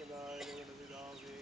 സ്വർഗസ്ഥനായ ഞങ്ങളുടെ പിതാവേ,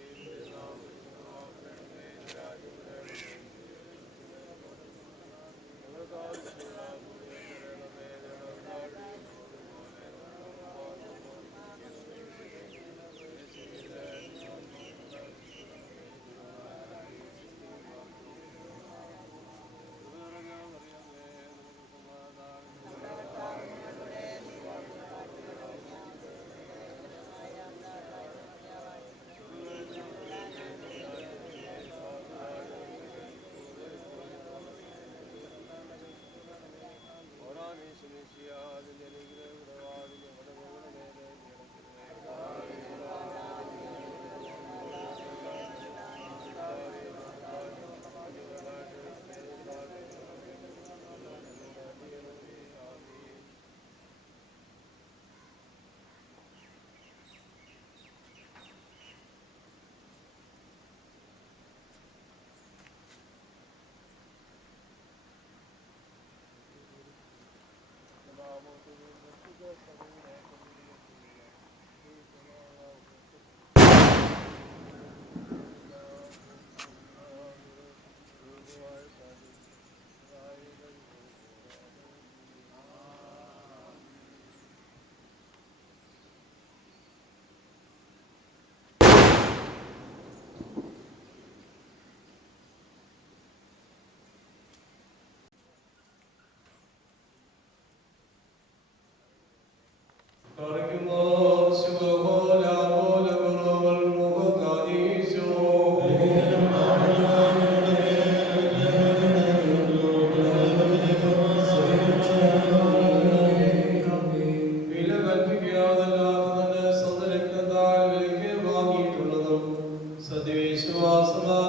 Господа.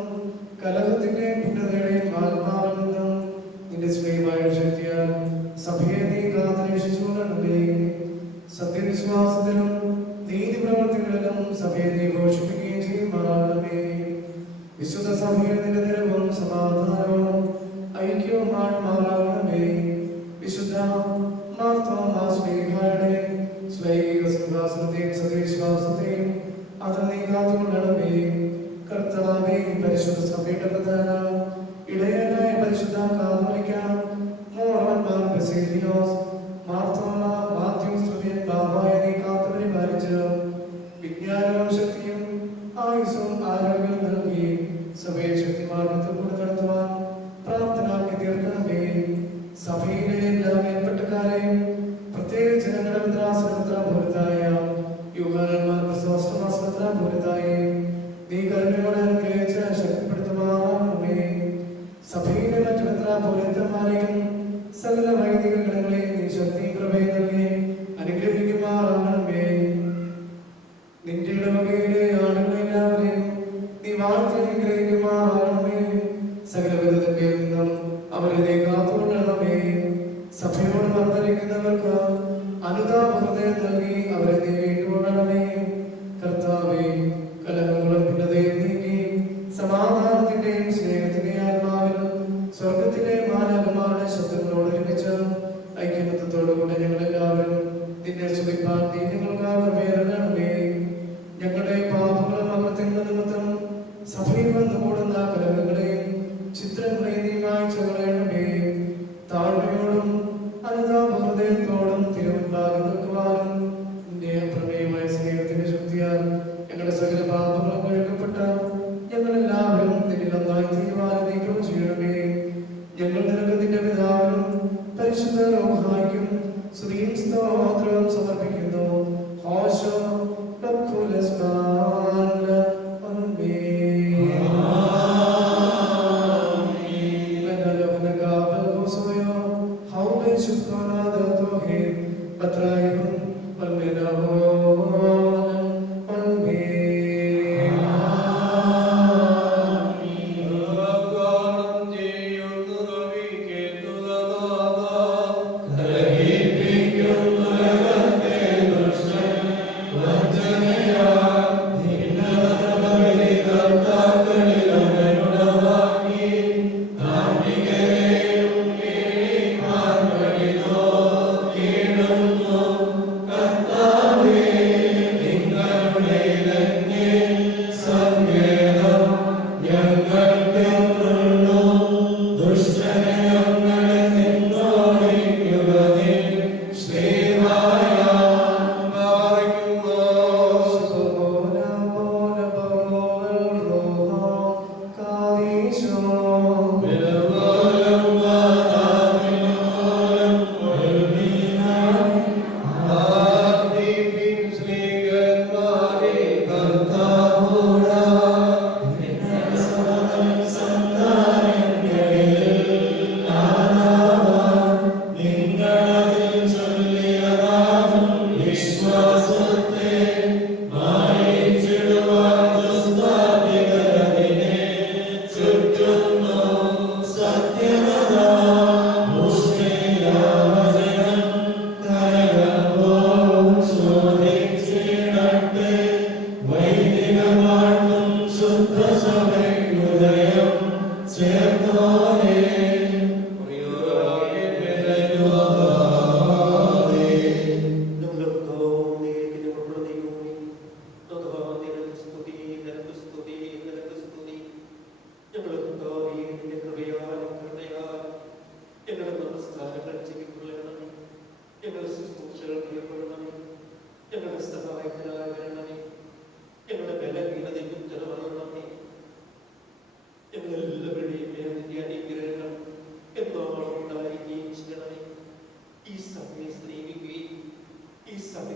കലഹത്തിന്റെയും ഭിന്നതയുടെയും ആത്മാവിൽ നിന്നും നിന്റെ സ്വയമായ ശക്തിയാൽ സഭയെ നീ കാത്തന്വേഷിച്ചുകൊണ്ടേ സത്യവിശ്വാസത്തിലും നീതി പ്രവർത്തികളിലും സഭയെ നീ ഘോഷിപ്പിക്കുകയും ചെയ്യുമാറാകണമേ. വിശുദ്ധ സഭയിൽ നിന്റെ സമാധാനവും സകല പുരത്തന്മാരെയും സകല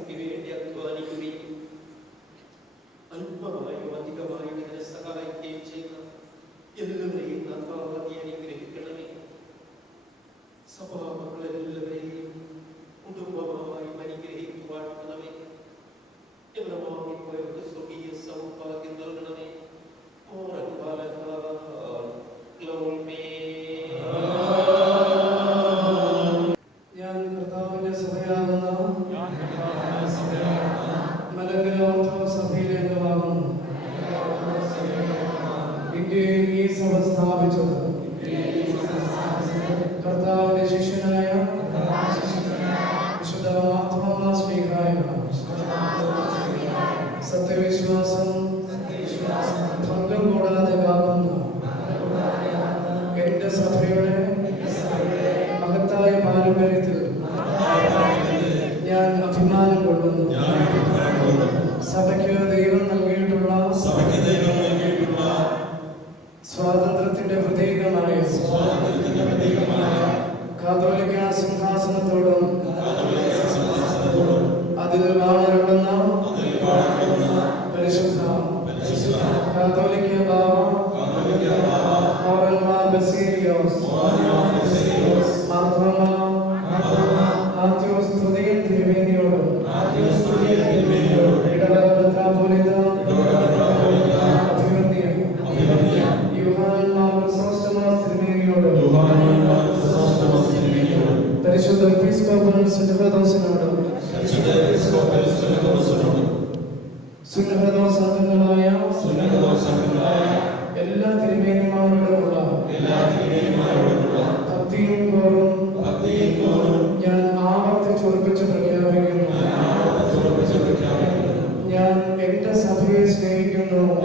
give it the quality to be unprovoked. Thank you. സ്നേഹിക്കുന്നു.